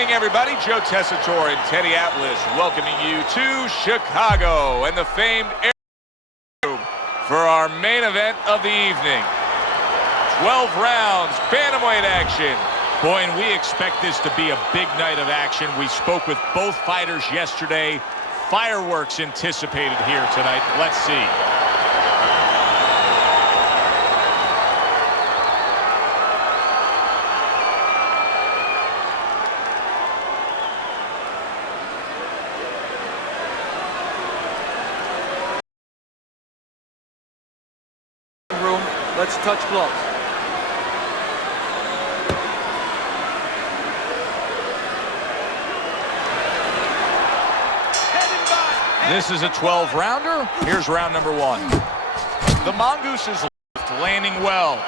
evening, everybody. Joe Tessitore and Teddy Atlas welcoming you to Chicago and the famed Air Room for our main event of the evening. 12 rounds, bantamweight action. Boy, and we expect this to be a big night of action. We spoke with both fighters yesterday. Fireworks anticipated here tonight. Let's see. Let's touch gloves. This is a 12-rounder. Here's round number one. The Mongoose is left, landing well.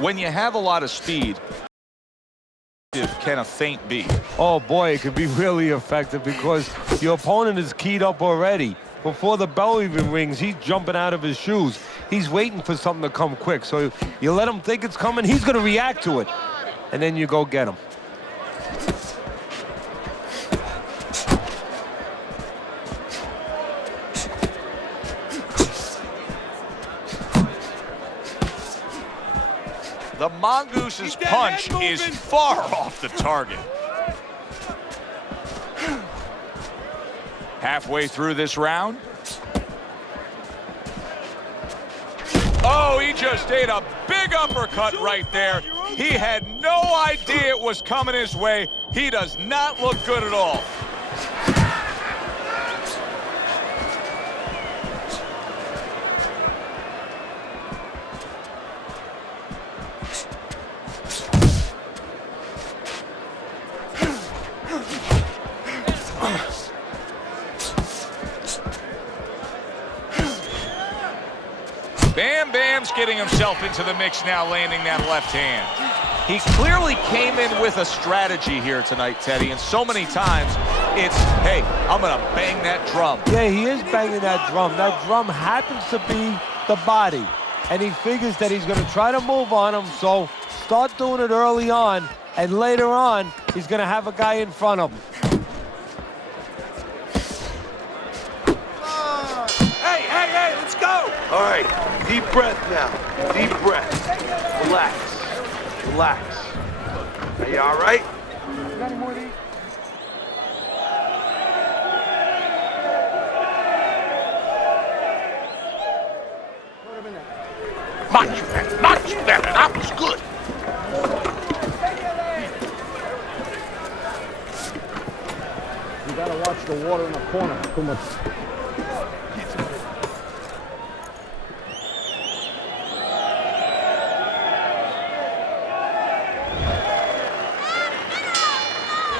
When you have a lot of speed, can a feint be? Oh boy, it could be really effective because your opponent is keyed up already. Before the bell even rings, he's jumping out of his shoes. He's waiting for something to come quick. So you let him think it's coming, he's going to react to it. And then you go get him. The Mongoose's punch is far off the target. Halfway through this round. Oh, he just ate a big uppercut right there. He had no idea it was coming his way. He does not look good at all. Bam Bam's getting himself into the mix now, landing that left hand. He clearly came in with a strategy here tonight, Teddy, and so many times it's, hey, I'm going to bang that drum. Yeah, he is banging that drum. That drum happens to be the body, and he figures that he's going to try to move on him, so start doing it early on, and later on, he's going to have a guy in front of him. Hey, let's go! All right, deep breath now. Deep breath. Relax. Relax. Are you all right? You got any more of these? Much better. That was good. You gotta watch the water in the corner. Too much.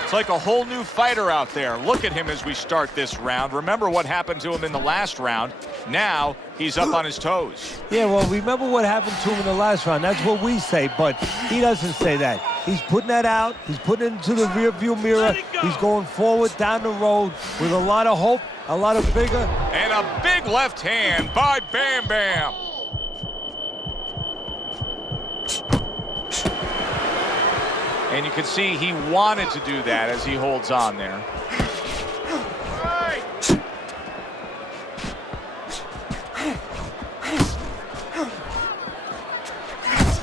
It's like a whole new fighter out there. Look at him as we start this round. Remember what happened to him in the last round. Now he's up on his toes. Yeah, well, remember what happened to him in the last round. That's what we say, but he doesn't say that. He's putting that out. He's putting it into the rearview mirror. He's going forward down the road with a lot of hope, a lot of vigor. And a big left hand by Bam Bam. And you can see he wanted to do that as he holds on there.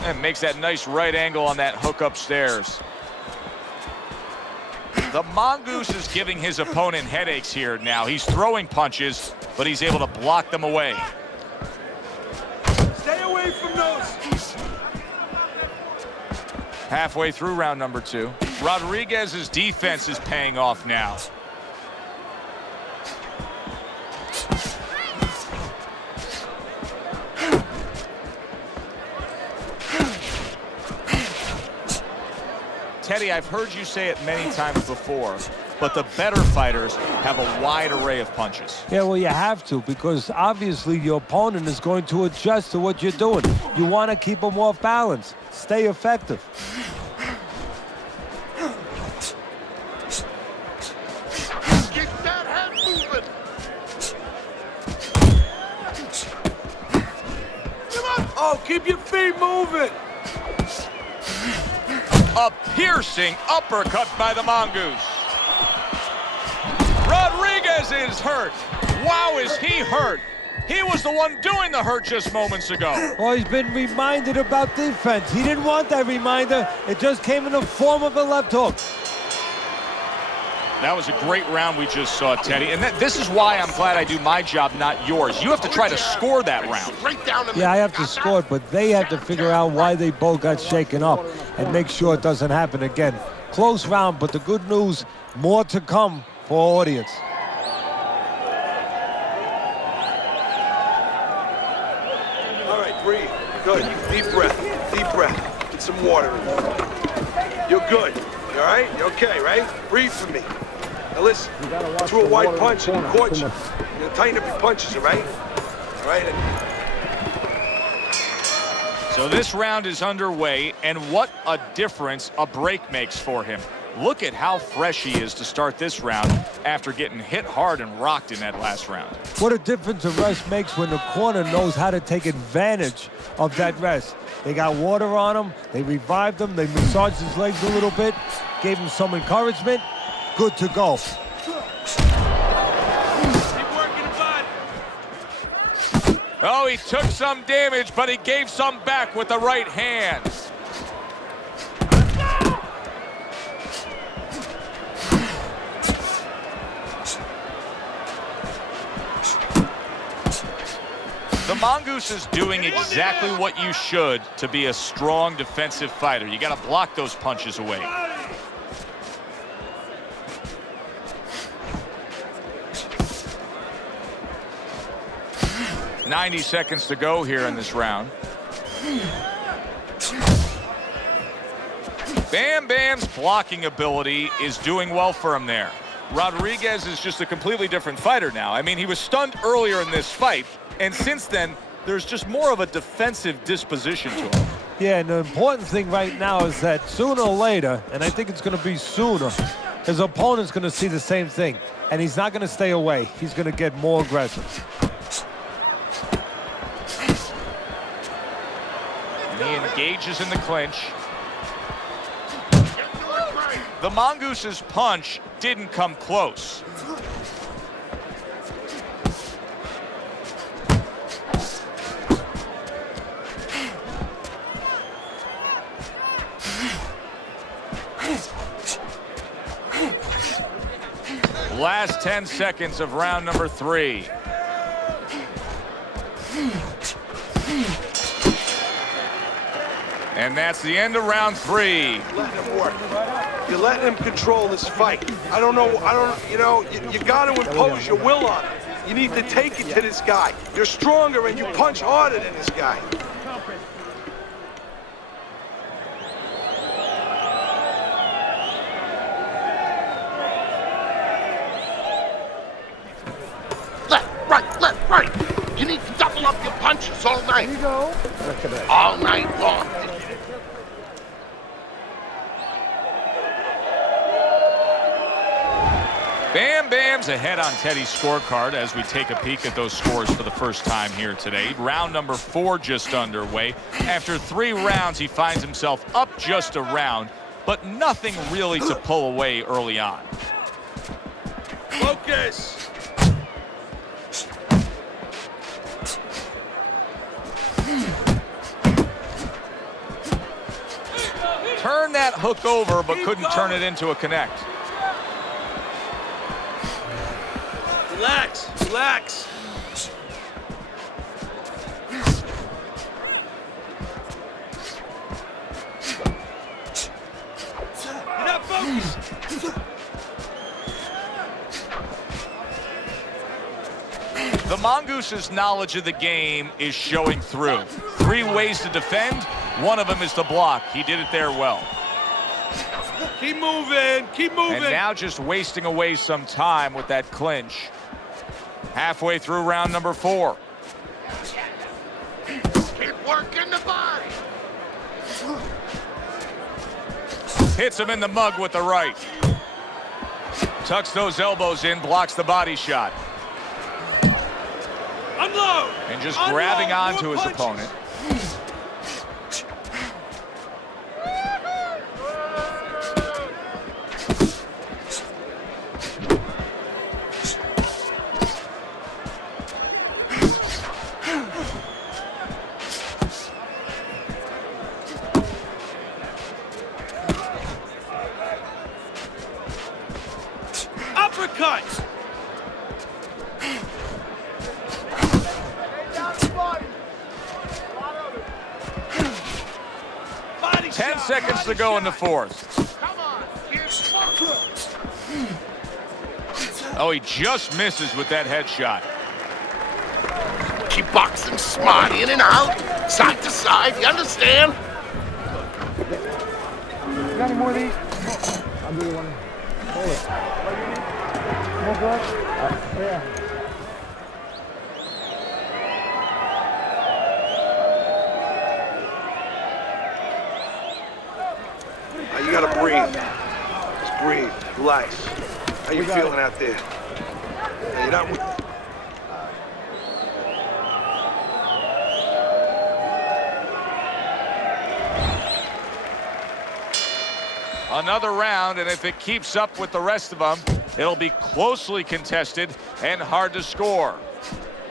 And makes that nice right angle on that hook upstairs. The Mongoose is giving his opponent headaches here now. He's throwing punches, but he's able to block them away. Stay away from those. Halfway through round number two. Rodriguez's defense is paying off now. Teddy, I've heard you say it many times before, but the better fighters have a wide array of punches. Yeah, well, you have to, because obviously your opponent is going to adjust to what you're doing. You want to keep him off balance. Stay effective. Get Keep your feet moving. A piercing uppercut by the Mongoose. Rodriguez is hurt. Wow, is he hurt? He was the one doing the hurt just moments ago. Well, he's been reminded about defense. He didn't want that reminder. It just came in the form of a left hook. That was a great round we just saw, Teddy. And this is why I'm glad I do my job, not yours. You have to try to score that round. Yeah, I have to score it, but they have to figure out why they both got shaken up and make sure it doesn't happen again. Close round, but the good news, more to come for our audience. All right, breathe. Good. Deep breath. Deep breath. Get some water in you. You're good. You all right? You okay, right? Breathe for me. Now listen, threw a wide punch and caught you. You're gonna tighten up your punches, all right? All right? So this round is underway, and what a difference a break makes for him. Look at how fresh he is to start this round after getting hit hard and rocked in that last round. What a difference a rest makes when the corner knows how to take advantage of that rest. They got water on him, they revived him, they massaged his legs a little bit, gave him some encouragement. Good to go. Oh, he took some damage, but he gave some back with the right hand. The Mongoose is doing exactly what you should to be a strong defensive fighter. You got to block those punches away. "90 seconds to go here in this round. Bam Bam's blocking ability is doing well for him there. Rodriguez is just a completely different fighter now. I mean, he was stunned earlier in this fight, and since then, there's just more of a defensive disposition to him. Yeah, and the important thing right now is that sooner or later, and I think it's going to be sooner, his opponent's going to see the same thing, and he's not going to stay away. He's going to get more aggressive. And he engages in the clinch. The Mongoose's punch didn't come close. Last 10 seconds of round number 3. And that's the end of round 3. Let him work. You're letting him control this fight. You got to impose your will on him. You need to take it to this guy. You're stronger and you punch harder than this guy. Left, right. You need to double up your punches all night. Here you go. All night long. Bam Bam's ahead on Teddy's scorecard as we take a peek at those scores for the first time here today. Round number 4 just underway. After 3 rounds, he finds himself up just a round, but nothing really to pull away early on. Focus. Turned that hook over, but couldn't turn it into a connect. Relax. You're not focused. The Mongoose's knowledge of the game is showing through. 3 ways to defend. One of them is to block. He did it there well. Keep moving. And now just wasting away some time with that clinch. Halfway through round number 4. Keep working the body. Hits him in the mug with the right. Tucks those elbows in, blocks the body shot. Unload. And just grabbing onto his opponent. cut. Body 10 shot, seconds to body go in the shot. fourth. Come on, here's one. Oh, he just misses with that headshot. Keep boxing smart, in and out, side to side, you understand? You got any more of these? I'll give you one. Hold it. More blood? Yeah. You gotta breathe. Just breathe. Relax. How you feeling out there? You're not. Another round, and if it keeps up with the rest of them, it'll be closely contested and hard to score.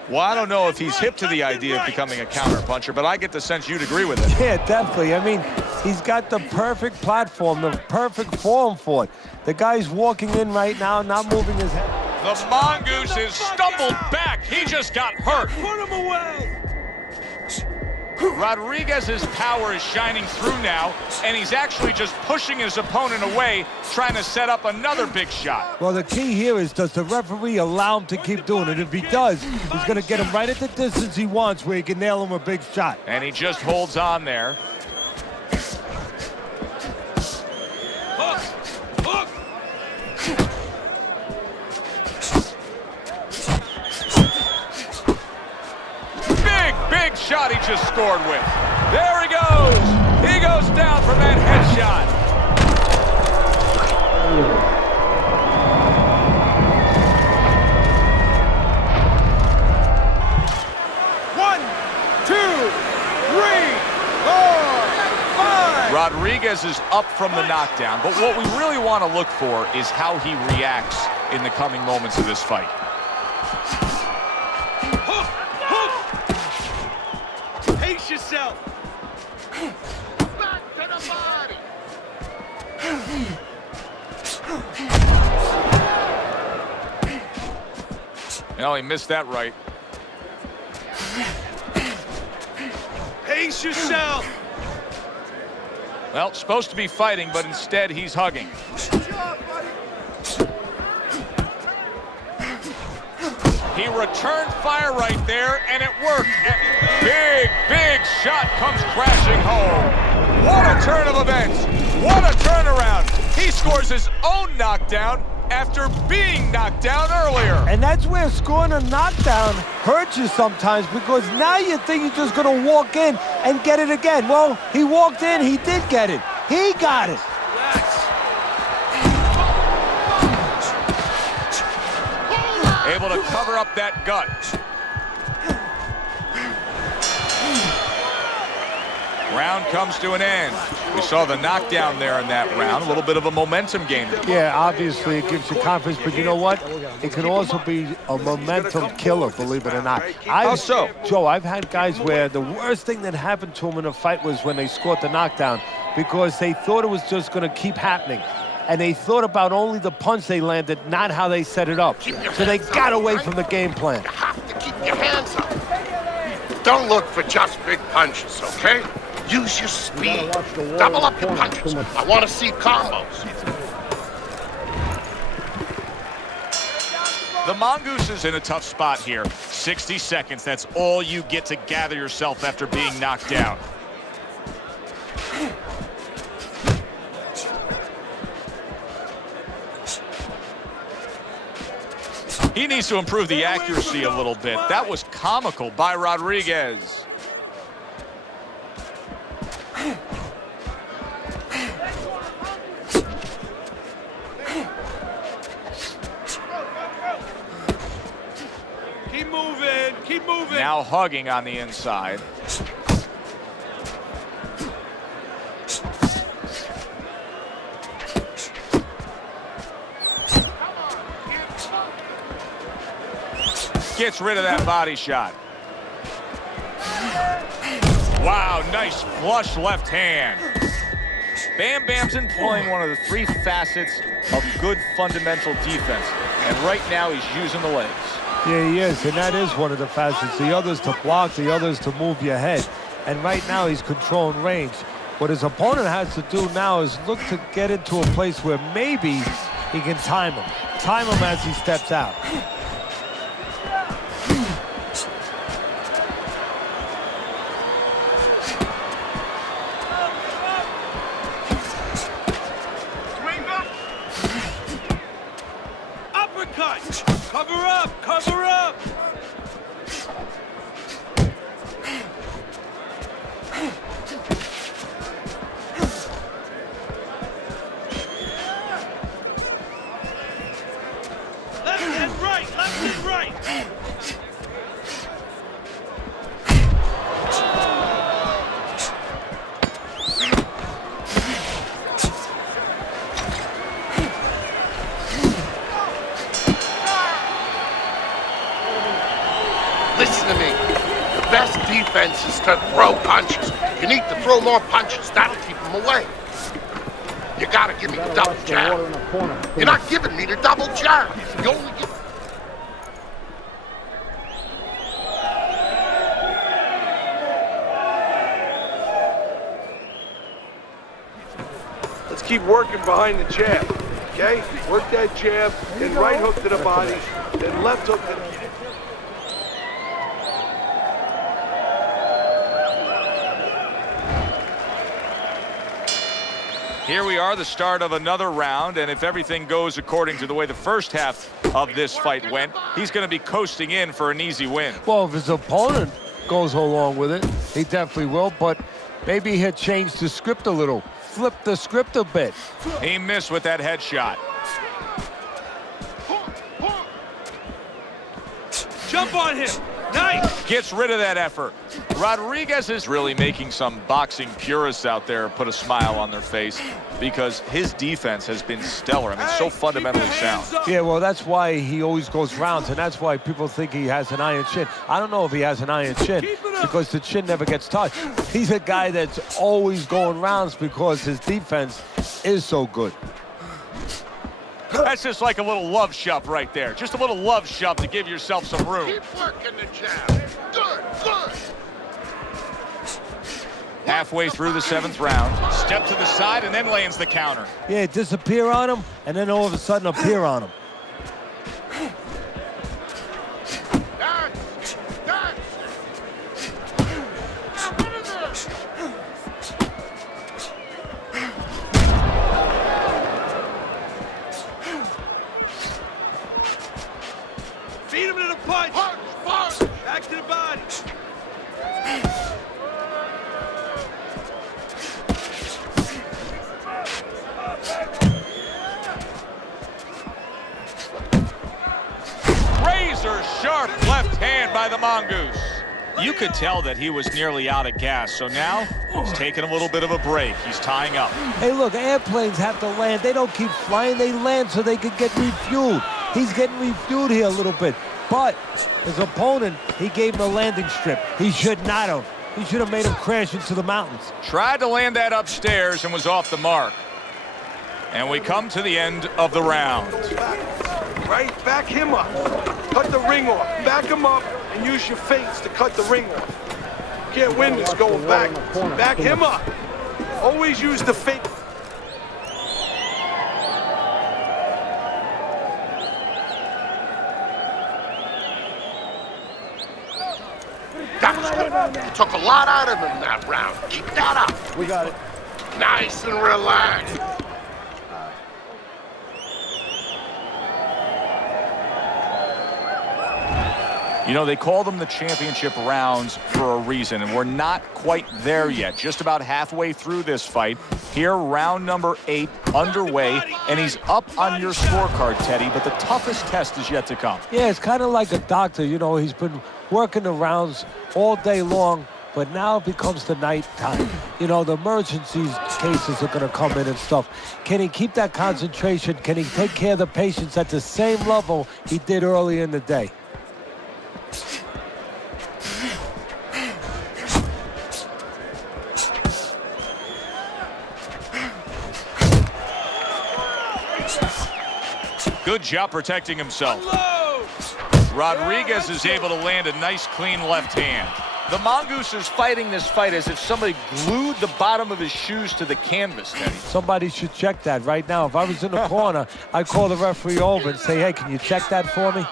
Well, I don't know if he's hip to the idea of becoming a counterpuncher, but I get the sense you'd agree with it. Yeah, definitely. I mean, he's got the perfect platform, the perfect form for it. The guy's walking in right now, not moving his head. The Mongoose has stumbled back. He just got hurt. Put him away! Rodriguez's power is shining through now, and he's actually just pushing his opponent away, trying to set up another big shot. Well, the key here is, does the referee allow him to keep doing it? If he does, he's going to get him right at the distance he wants where he can nail him a big shot. And he just holds on there. Hook! Hook! Big shot he just scored with. There he goes. He goes down from that headshot. One, two, three, four, five. Rodriguez is up from the knockdown, but what we really want to look for is how he reacts in the coming moments of this fight. Hook! Hook! Pace yourself. Back to the body. No, he missed that right. Pace yourself. Well, supposed to be fighting, but instead he's hugging. He returned fire right there, and it worked. Big shot comes crashing home. What a turn of events. What a turnaround. He scores his own knockdown after being knocked down earlier. And that's where scoring a knockdown hurts you sometimes, because now you think you're just going to walk in and get it again. Well, he walked in, he did get it. He got it. Able to cover up that gut. Round comes to an end. We saw the knockdown there in that round. A little bit of a momentum gain. Yeah, obviously it gives you confidence, but you know what? It can also be a momentum killer, believe it or not. How so? Joe, I've had guys where the worst thing that happened to them in a fight was when they scored the knockdown, because they thought it was just going to keep happening. And they thought about only the punch they landed, not how they set it up. So they got away from the game plan. You have to keep your hands up. Don't look for just big punches, okay? Use your speed. Double up your punches. I want to see combos. The Mongoose is in a tough spot here. 60 seconds, that's all you get to gather yourself after being knocked down. He needs to improve the accuracy a little bit. That was comical by Rodriguez. Keep moving. Keep moving. Now hugging on the inside. Gets rid of that body shot. Wow, nice flush left hand. Bam Bam's employing one of the three facets of good fundamental defense. And right now he's using the legs. Yeah, he is, and that is one of the facets. The other's to block, the other's to move your head. And right now he's controlling range. What his opponent has to do now is look to get into a place where maybe he can time him. Time him as he steps out. Uppercut! Cover up! Cover up! Left and right! Left and right! Listen to me. The best defense is to throw punches. You need to throw more punches. That'll keep them away. You gotta give me the double jab. You're not giving me the double jab. You only give... Let's keep working behind the jab, okay? Work that jab, then right hook to the body, then left hook to the... Here we are, the start of another round, and if everything goes according to the way the first half of this fight went, he's going to be coasting in for an easy win. Well, if his opponent goes along with it, he definitely will, but maybe he'll change the script a little, flip the script a bit. He missed with that headshot. Jump on him! Nice! Gets rid of that effort. Rodriguez is really making some boxing purists out there put a smile on their face because his defense has been stellar. I mean, so fundamentally sound. Yeah, well, that's why he always goes rounds, and that's why people think he has an iron chin. I don't know if he has an iron chin because the chin never gets touched. He's a guy that's always going rounds because his defense is so good. That's just like a little love shove right there. Just a little love shove to give yourself some room. Keep working the jab. Good, good. Halfway through the 7th round. Step to the side and then lands the counter. Yeah, disappear on him, and then all of a sudden appear on him. That's it. Feed him to the punch! Punch, punch. Back to the body! Razor sharp left hand by the Mongoose. You could tell that he was nearly out of gas, so now he's taking a little bit of a break. He's tying up. Hey, look, airplanes have to land. They don't keep flying. They land so they could get refueled. He's getting refueled here a little bit. But his opponent, he gave him a landing strip. He should not have. He should have made him crash into the mountains. Tried to land that upstairs and was off the mark. And we come to the end of the round. Right? Back him up. Cut the ring off. Back him up and use your feints to cut the ring off. You can't win this going back. Back him up. Always use the feint. That was good. You took a lot out of him that round. Keep that up. We got it. Nice and relaxed. You know, they call them the championship rounds for a reason, and we're not quite there yet. Just about halfway through this fight. Here, round number 8 underway, and he's up on your scorecard, Teddy, but the toughest test is yet to come. Yeah, it's kind of like a doctor. You know, he's been working the rounds all day long, but now it becomes the night time. You know, the emergencies cases are going to come in and stuff. Can he keep that concentration? Can he take care of the patients at the same level he did early in the day? Good job protecting himself. Unload! Rodriguez is able to land a nice, clean left hand. The Mongoose is fighting this fight as if somebody glued the bottom of his shoes to the canvas, Teddy. Somebody should check that right now. If I was in the corner, I'd call the referee over and say, hey, can you check that for me?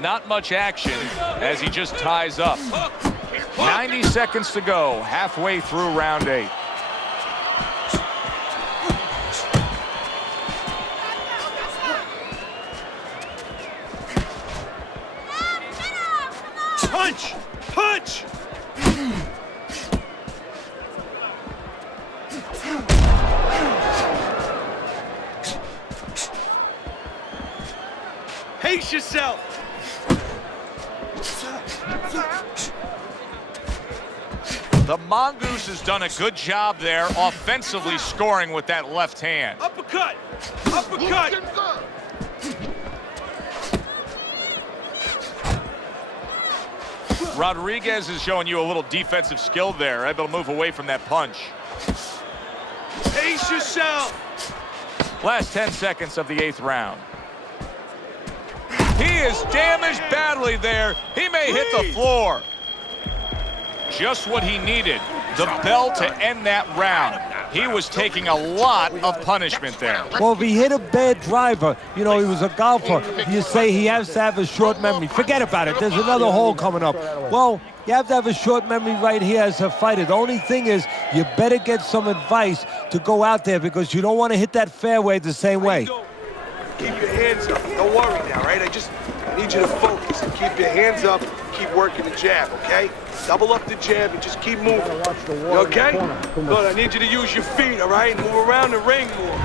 Not much action as he just ties up. 90 seconds to go, halfway through round 8. Punch! Punch! Pace yourself! The Mongoose has done a good job there offensively scoring with that left hand. Uppercut! Uppercut! Looking good. Rodriguez is showing you a little defensive skill there, able to move away from that punch. Pace yourself! Last 10 seconds of the 8th round. He is damaged badly there. He may hit the floor. Just what he needed, the bell to end that round. He was taking a lot of punishment there. Well, if he hit a bad driver, you know, he was a golfer, you say he has to have a short memory. Forget about it. There's another hole coming up. Well, you have to have a short memory right here as a fighter. The only thing is you better get some advice to go out there because you don't want to hit that fairway the same way. Keep your hands up. Don't worry now, right? I need you to focus and keep your hands up. Keep working the jab, okay? Double up the jab and just keep moving. You okay? Good. I need you to use your feet, all right? Move around the ring more.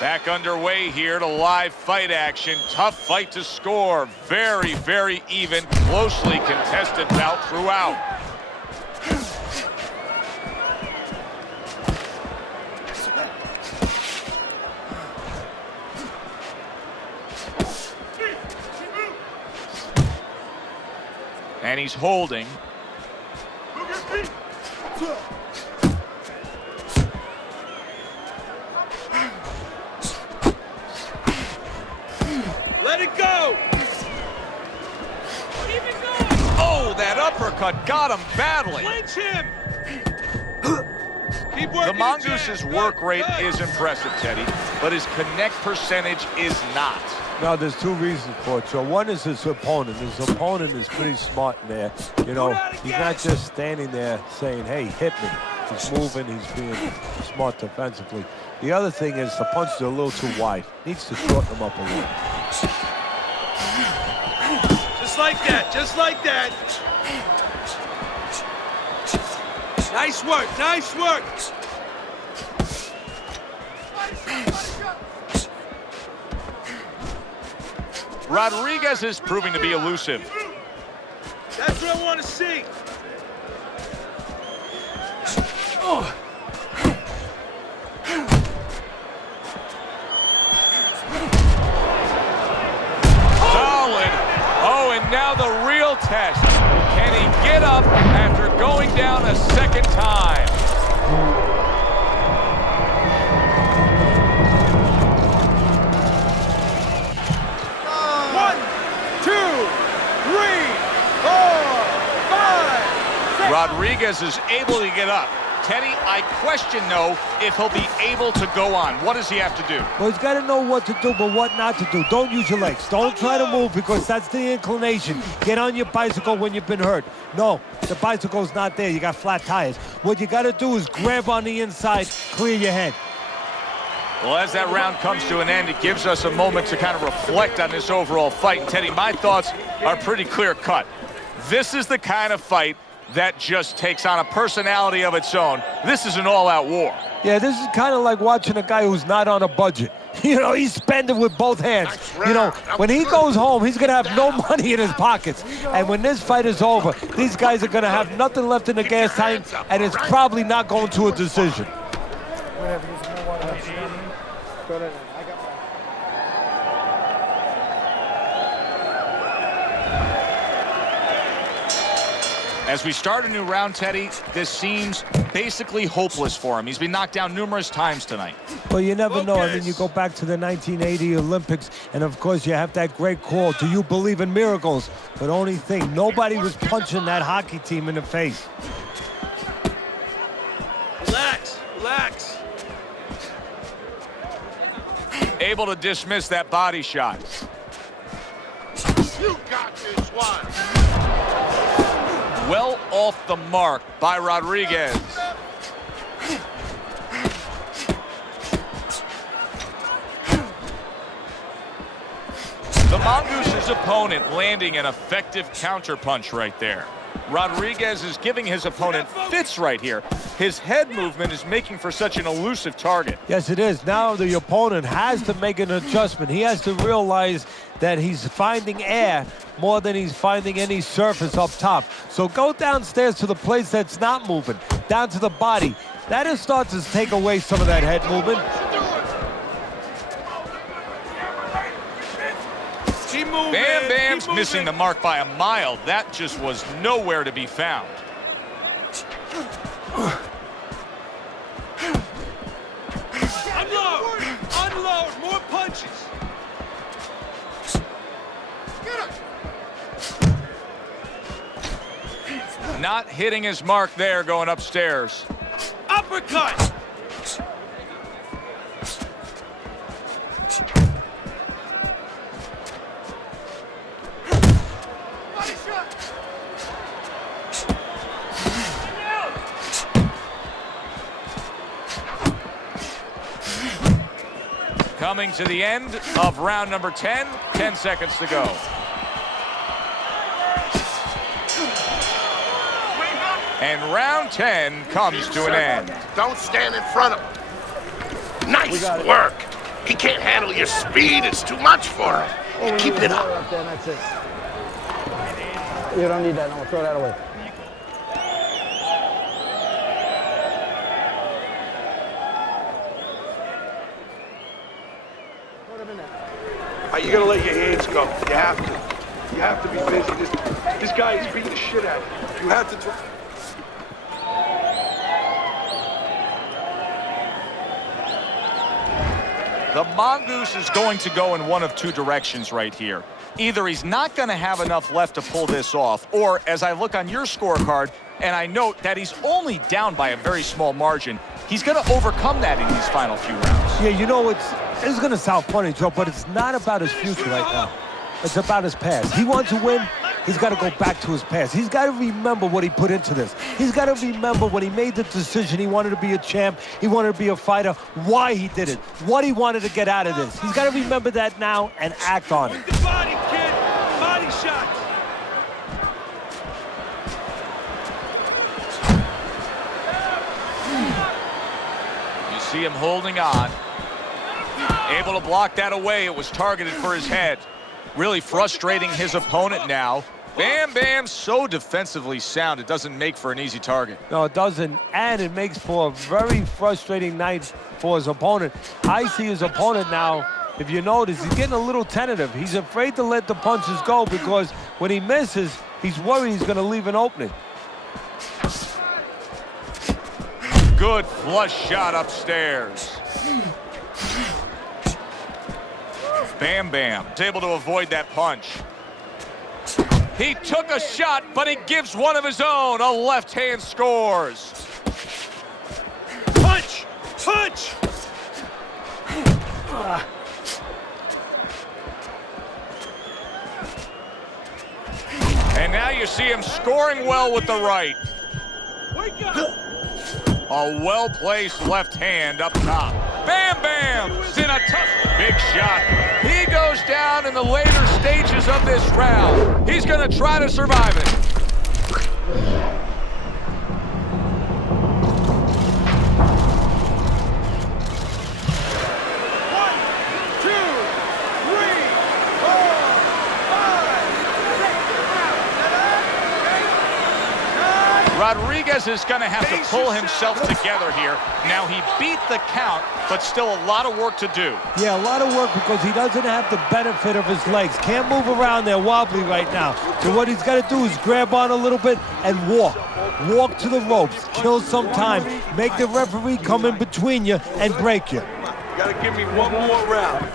Back underway here to live fight action. Tough fight to score. Very, very even, closely contested bout throughout. And he's holding. Let it go! Keep it going! Oh, that uppercut got him badly. Clinch him! Keep working The Mongoose's jab. work rate Good. is impressive, Teddy, but his connect percentage is not. Now, there's two reasons for it. So one is his opponent. His opponent is pretty smart in there. You know, he's not just standing there saying, hey, hit me. He's moving, he's being smart defensively. The other thing is the punches are a little too wide. Needs to shorten them up a little. Just like that, just like that. Nice work, nice work. Rodriguez is proving to be elusive. That's what I want to see. Solid. Oh, and now the real test. Can he get up after going down a second time? Rodriguez is able to get up. Teddy, I question, though, if he'll be able to go on. What does he have to do? Well, he's got to know what to do, but what not to do. Don't use your legs. Don't try to move because that's the inclination. Get on your bicycle when you've been hurt. No, the bicycle's not there. You got flat tires. What you got to do is grab on the inside, clear your head. Well, as that round comes to an end, it gives us a moment to kind of reflect on this overall fight. And Teddy, my thoughts are pretty clear cut. This is the kind of fight that just takes on a personality of its own. This is an all-out war. Yeah, this is kind of like watching a guy who's not on a budget. You know, he's spending with both hands. You know, when he goes home, he's going to have no money in his pockets. And when this fight is over, these guys are going to have nothing left in the gas tank, and it's probably not going to a decision. As we start a new round, Teddy, this seems basically hopeless for him. He's been knocked down numerous times tonight. Well, you never know. I mean, you go back to the 1980 Olympics, and of course you have that great call, do you believe in miracles? But only thing, nobody was punching that hockey team in the face. Relax, relax. Able to dismiss that body shot. You got this one. Well off the mark by Rodriguez. The Mongoose's opponent landing an effective counterpunch right there. Rodriguez is giving his opponent fits right here. His head movement is making for such an elusive target. Yes, it is. Now the opponent has to make an adjustment. He has to realize that he's finding air more than he's finding any surface up top. So go downstairs to the place that's not moving, down to the body. That is starts to take away some of that head movement. Bam Bam's missing the mark by a mile. That just was nowhere to be found. Unload! Unload! More punches! Not hitting his mark there going upstairs. Uppercut! Coming to the end of round number 10, 10 seconds to go. And round 10 comes to an end. Don't stand in front of him. Nice work. He can't handle your speed. It's too much for him. Keep it up. That's it. You don't need that. No, throw that away. You gotta let your hands go. You have to. You have to be busy. This guy is beating the shit out of you. You have to try. The Mongoose is going to go in one of two directions right here. Either he's not going to have enough left to pull this off, or as I look on your scorecard, and I note that he's only down by a very small margin, he's going to overcome that in these final few rounds. Yeah, you know, it's going to sound funny, Joe, but it's not about his future right now. It's about his past. He wants to win. He's got to go back to his past. He's got to remember what he put into this. He's got to remember when he made the decision he wanted to be a champ, he wanted to be a fighter, why he did it, what he wanted to get out of this. He's got to remember that now and act on it. The body, kid! Body shot! You see him holding on. Able to block that away. It was targeted for his head. Really frustrating his opponent now. Bam Bam's so defensively sound, it doesn't make for an easy target. No, it doesn't, and it makes for a very frustrating night for his opponent. I see his opponent now, if you notice, he's getting a little tentative. He's afraid to let the punches go because when he misses, he's worried he's going to leave an opening. Good flush shot upstairs. Bam Bam is able to avoid that punch. He took a shot, but he gives one of his own. A left hand scores. Punch! Punch! And now you see him scoring well with the right. Wake up! A well-placed left hand up top. Bam Bam! It's in a tough big shot. He goes down in the later stages of this round. He's going to try to survive it. Rodriguez is going to have to pull himself together here. Now, he beat the count, but still a lot of work to do. Yeah, a lot of work because he doesn't have the benefit of his legs. Can't move around there wobbly right now. So what he's got to do is grab on a little bit and walk. Walk to the ropes, kill some time, make the referee come in between you and break you. You gotta give me one more round.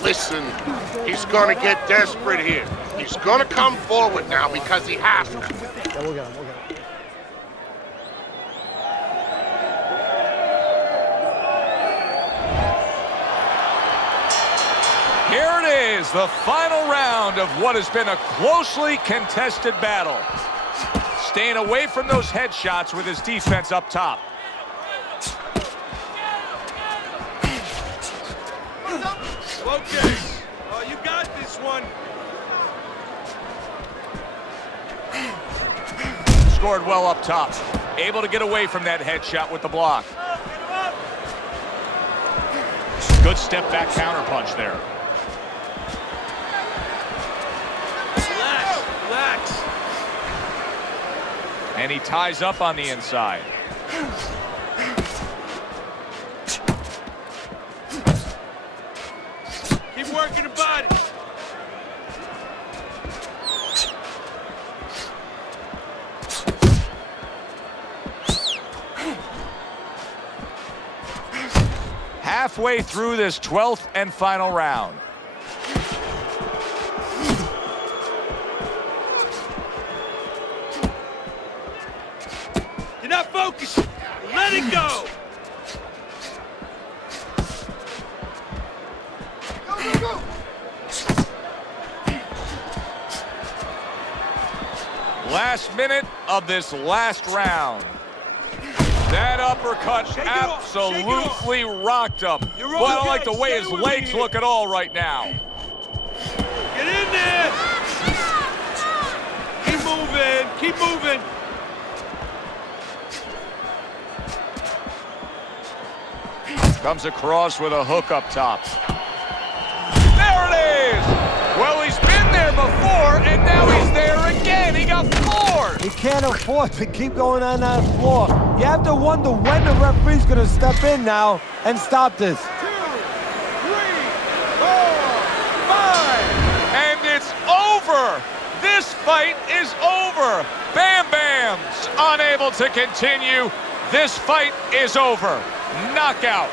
Listen, he's gonna get desperate here. He's gonna come forward now because he has to. Yeah, we'll get him. Here it is, the final round of what has been a closely contested battle. Staying away from those headshots with his defense up top. Okay. Oh, you got this one. Scored well up top. Able to get away from that headshot with the block. Good step back counterpunch there. Relax. And he ties up on the inside. Keep working the body. Halfway through this 12th and final round. You're not focused. Let it go. Go. Last minute of this last round. That uppercut absolutely rocked him. Boy, I don't like the way his legs look at all right now. Get in there. Keep moving. Comes across with a hook up top. There it is! Well, he's been there before, and now he's there again. He got floored. He can't afford to keep going on that floor. You have to wonder when the referee's going to step in now and stop this. 2, 3, 4, 5. And it's over. This fight is over. Bam Bam's unable to continue. This fight is over. Knockout.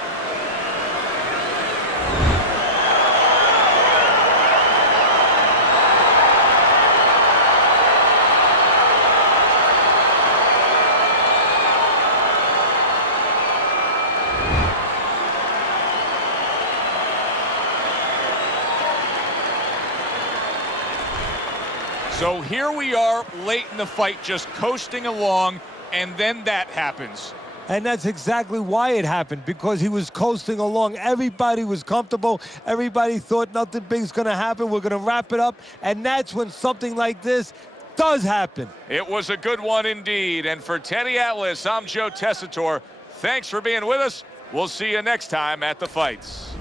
So here we are late in the fight, just coasting along, and then that happens. And that's exactly why it happened, because he was coasting along. Everybody was comfortable. Everybody thought nothing big's going to happen. We're going to wrap it up. And that's when something like this does happen. It was a good one indeed. And for Teddy Atlas, I'm Joe Tessitore. Thanks for being with us. We'll see you next time at the fights.